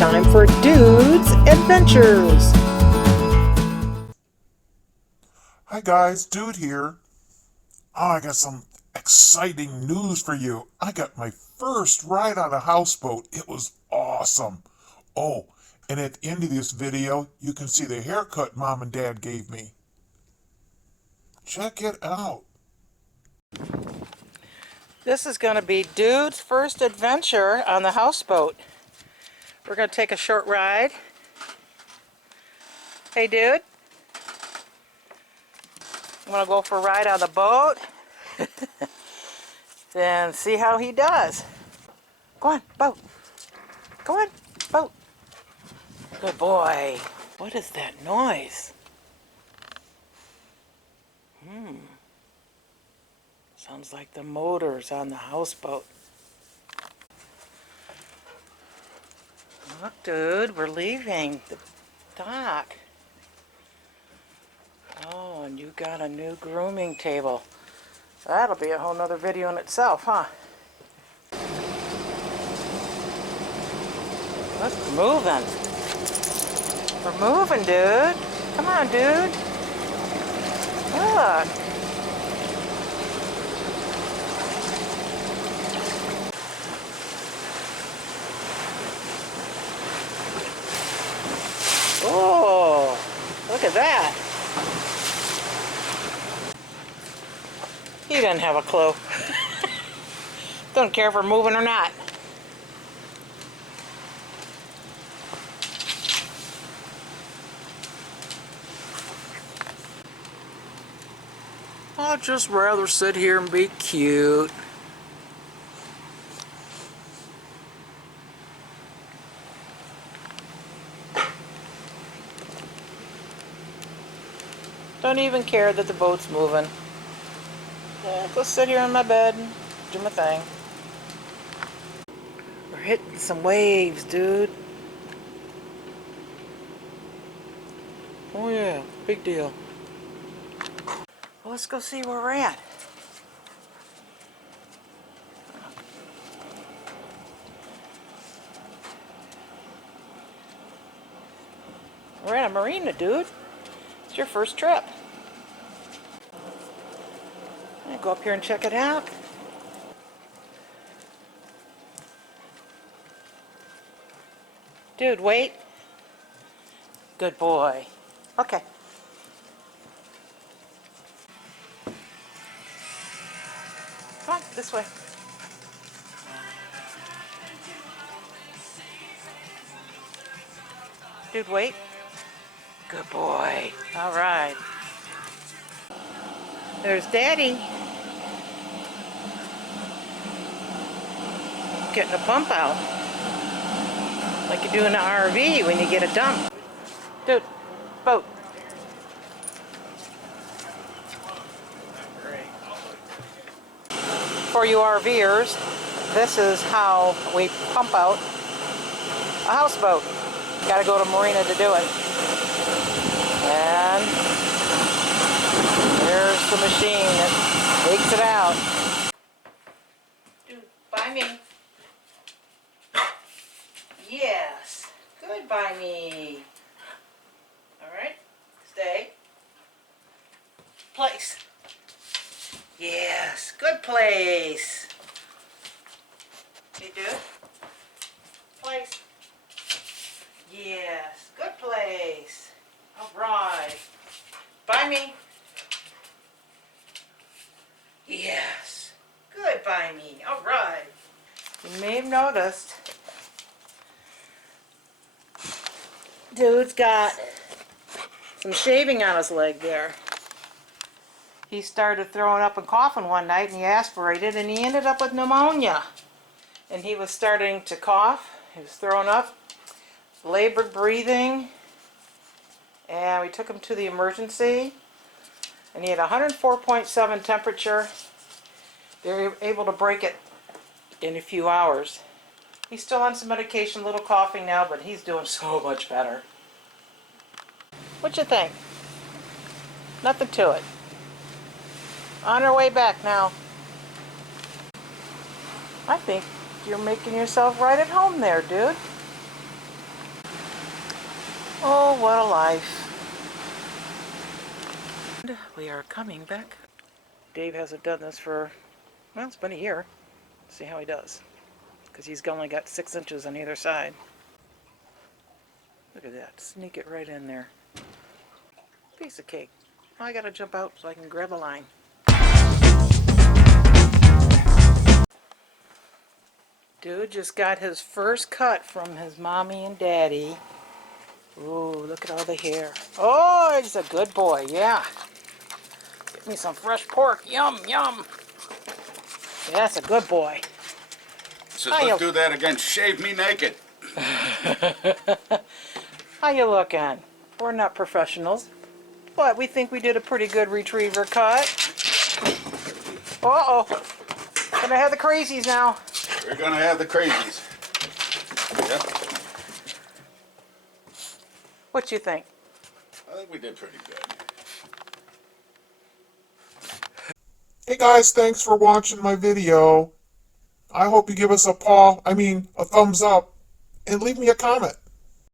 time for Dude's Adventures. Hi guys, Dude here. I got some exciting news for you. I got my first ride on a houseboat. It was awesome. Oh, and at the end of this video, you can see the haircut Mom and Dad gave me. Check it out. This is going to be Dude's first adventure on the houseboat. We're going to take a short ride. Hey, Dude. I'm going to go for a ride on the boat and see how he does. Go on, boat. Go on, boat. Good boy. What is that noise? Sounds like the motors on the houseboat. Look, Dude, we're leaving the dock. Oh, and you got a new grooming table. That'll be a whole nother video in itself, huh? Let's moving. We're moving, Dude. Come on, Dude. Look. Oh, look at that. He doesn't have a clue. Don't care if we're moving or not. I'd just rather sit here and be cute. Don't even care that the boat's moving. Yeah, go sit here in my bed and do my thing. We're hitting some waves, Dude. Oh yeah, big deal. Well, let's go see where we're at. We're at a marina, Dude. It's your first trip. Go up here and check it out. Dude, wait. Good boy. Okay. Come on, this way. Dude, wait. Good boy. All right. There's Daddy. Getting a pump out. Like you do in an RV when you get a dump. Dude, boat. For you RVers, this is how we pump out a houseboat. Gotta go to marina to do it. And there's the machine that takes it out. Dude, by me. Yes. Good by me. Alright. Stay. Place. Yes. Good place. You do it. Place. Yes. Good place. Alright. By me. Yes. Good by me. Alright. You may have noticed Dude's got some shaving on his leg there. He started throwing up and coughing one night and he aspirated and he ended up with pneumonia. And he was starting to cough, he was throwing up, labored breathing, and we took him to the emergency and he had 104.7 temperature. They were able to break it in a few hours. He's still on some medication, a little coughing now, but he's doing so much better. What you think? Nothing to it. On our way back now. I think you're making yourself right at home there, Dude. Oh, what a life. And we are coming back. Dave hasn't done this for, well, it's been a year. See how he does. Because he's only got 6 inches on either side. Look at that. Sneak it right in there. Piece of cake. Oh, I gotta jump out so I can grab a line. Dude just got his first cut from his mommy and daddy. Ooh, look at all the hair. Oh, he's a good boy, yeah. Get me some fresh pork. Yum, yum. That's a good boy. Says, let's do that again. Shave me naked. How you looking? We're not professionals, but we think we did a pretty good retriever cut. Uh-oh. Gonna have the crazies now. We're gonna have the crazies. Yep. What you think? I think we did pretty good. Hey guys, thanks for watching my video. I hope you give us a thumbs up, and leave me a comment.